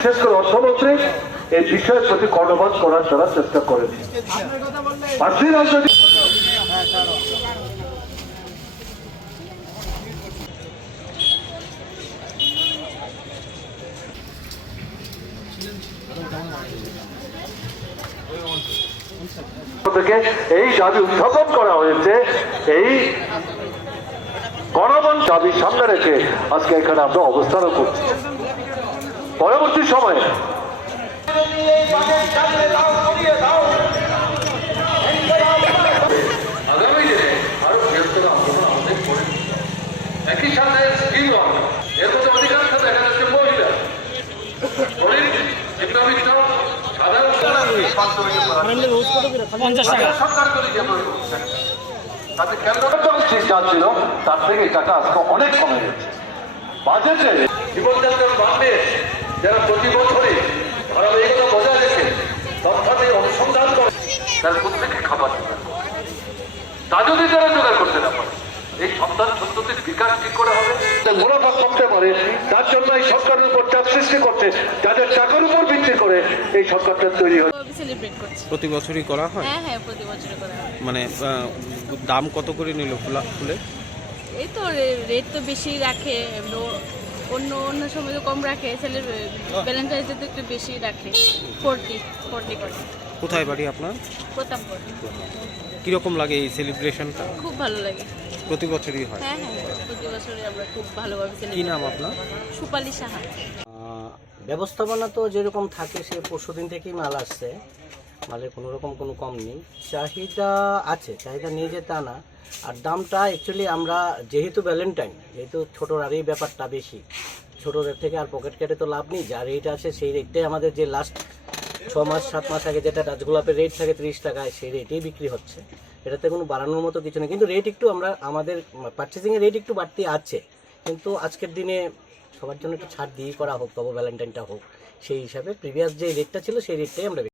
বিশেষ করে অর্থমন্ত্রী এই বিষয়ের প্রতি কর্ণপাত করার তারা চেষ্টা করেছে। থেকে এই দাবি উত্থাপন করা হয়েছে, এই গণবন দাবি সামনে রেখে আজকে এখানে আমরা অবস্থানও করছি। পরবর্তী সময়ে আগামী দিনে আরো বৃহত্তর আন্দোলন আমাদের করে একই সাথে এর মধ্যে অধিকাংশ দেখা যাচ্ছে মহিলা ছিল তার থেকে টাকা আজকে অনেক কমে গেছে। বাজেটে জীবনযাত্রার বাড়বে যারা প্রতি বছরে খারাপ এইগুলো বজায় রেখে তথ্যে অনুসন্ধান করে তার প্রত্যেকে খাবার জোগাড় করে, তা যদি তারা জোগাড় করতে না পারে এই সন্তান সন্ততির বিকাশ কি করে হবে? মুনাফা কমতে পারে, তার জন্য এই সরকারের উপর চাপ সৃষ্টি করছে, যাদের টাকার উপর ভিত্তি করে এই সরকারটা তৈরি হয়। প্রতি বছরই করা হয়? হ্যাঁ, প্রতি বছরই করা হয়। মানে দাম কত করে নিল ফুলে? এই তো রেট তো বেশি রাখে, অন্য সময় তো কম রাখে, ছেলের ভ্যালেন্টাইন্সে তো একটু বেশি রাখে, 40 করে। কোথায় বাড়ি আপনার? প্রতাপপুর। কিরকম লাগে এই সেলিব্রেশনটা? খুব ভালো লাগে। প্রতি বছরই হয়? হ্যাঁ, প্রতি বছরই আমরা খুব ভালোভাবে সেলিব্রেট। কি নাম আপনার? সুপালি সাহা। ব্যবস্থাপনা তো যেরকম থাকে সে পরশুদিন থেকেই মাল আসছে, মালের কোনো রকম কোনো কম নেই, চাহিদা আছে, চাহিদা নেই যে তা না। আর দামটা অ্যাকচুয়ালি আমরা যেহেতু ভ্যালেন্টাইন, যেহেতু ছোটোর আর এই ব্যাপারটা বেশি, ছোটোদের থেকে আর পকেট কেটে তো লাভ নেই, যা রেট আছে সেই রেটটাই আমাদের যে লাস্ট 6 মাস 7 মাস আগে যেটা রাজগোলাপের রেট থাকে 30 টাকায়, সেই রেটেই বিক্রি হচ্ছে, এটাতে কোনো বাড়ানোর মতো কিছু নেই। কিন্তু রেট একটু আমাদের পারচেসিংয়ের রেট একটু বাড়তি আছে, কিন্তু আজকের দিনে সবার জন্য একটু ছাড় দিয়েই করা হোক, তবে ভ্যালেন্টাইনটা হোক, সেই হিসাবে প্রিভিয়াস যে রেটটা ছিল সেই রেটটাই আমরা